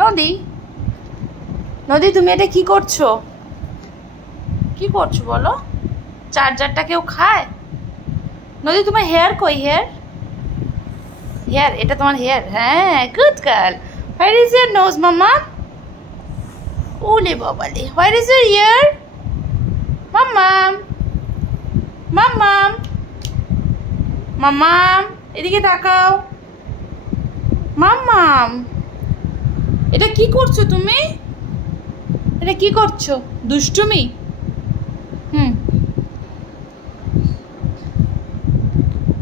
নদী, নদী তুমি এটা কি করছো? কি করছো বলো? চার্জারটা কেউ খায়? নদী তোমার হেয়ার কই? হেয়ার, হেয়ার, এটা তোমার হেয়ার? হ্যাঁ, good girl. Where is your nose মাম্মা? ওলে বাবালে, হোয়ার ইজ ইয়ার ইয়ার? মাম্মাম, মাম্মাম, মাম্মাম, এদিকে তাকাও। মাম্মাম, এটা কি করছো তুমি? এটা কি করছো? দুষ্টুমি?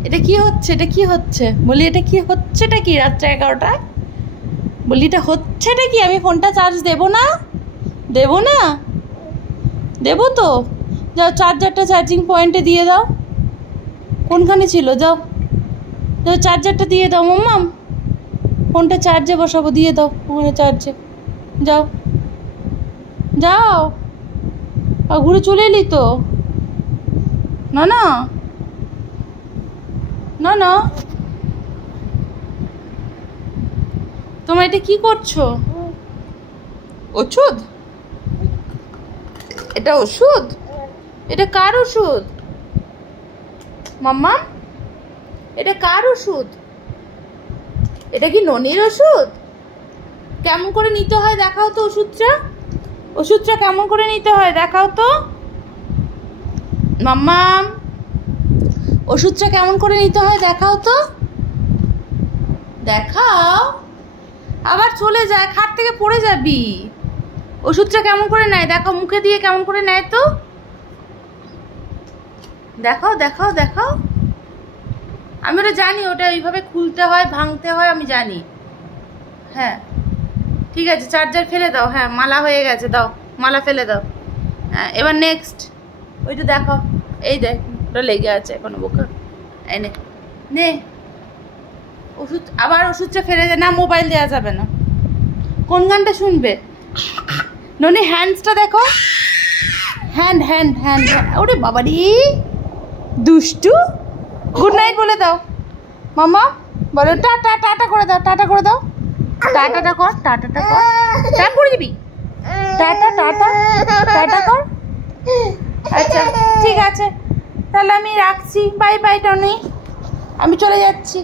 এটা কি হচ্ছে? এটা কি হচ্ছে বলি? এটা কি হচ্ছেটা কি রাত্রে 11টায়? বলি এটা হচ্ছেটা কি? আমি ফোনটা চার্জ দেবো না? দেবো না? দেবো তো। যাও চার্জারটা চার্জিং পয়েন্টে দিয়ে দাও। কোনখানে ছিল? যাও, যাও চার্জারটা দিয়ে দাও মাম্মাম। ফোনটা চার্জে বসাবো, দিয়ে দাও ওখানে চার্জে। যাও, যাও। আর ঘুরে চলে এলি তো? না না না না, তোমার এটা কি করছো? ওষুধ? এটা ওষুধ? এটা কার ওষুধ মাম্মা? এটা কার ওষুধ? এটা কি ননির ওষুধ? কেমন করে নিতে হয় দেখাও তো ওষুধটা। ওষুধটা কেমন করে নিতে হয় দেখাও তো মাম্মা। ওষুধটা কেমন করে নিতে হয় দেখাও তো, দেখাও। আবার চলে যায়, খাট থেকে পড়ে যাবি। ওষুধটা কেমন করে নেয় দেখাও, মুখে দিয়ে কেমন করে নেয় তো দেখাও, দেখাও, দেখাও। আমি ওটা জানি, ওটা ওইভাবে খুলতে হয়, ভাঙতে হয়, আমি জানি। হ্যাঁ ঠিক আছে, চার্জার ফেলে দাও। হ্যাঁ, মালা হয়ে গেছে, দাও মালা ফেলে দাও। হ্যাঁ, এবার নেক্সট ওইটা দেখাও। এই দেখ, ওটা লেগে আছে এখনো বোকা। এই নে, নে ওষুধ। আবার ওষুধটা ফেলে দে না, মোবাইল দেওয়া যাবে না। কোন গানটা শুনবে ননি? হ্যান্ডসটা দেখো, হ্যান্ড হ্যান্ড হ্যান্ড। ওরে বাবারি দুষ্টু। গুড নাইট বলে দাও মাম্মা। বলো টাটা, টাটা করে দাও, টাটা করে দাও। টাটাটা কর, টাটাটা কর। টাটা করে দিবি? টাটা, টাটা, টাটা কর। আচ্ছা ঠিক আছে, তাহলে আমি রাখছি। বাই বাই টনি, আমি চলে যাচ্ছি।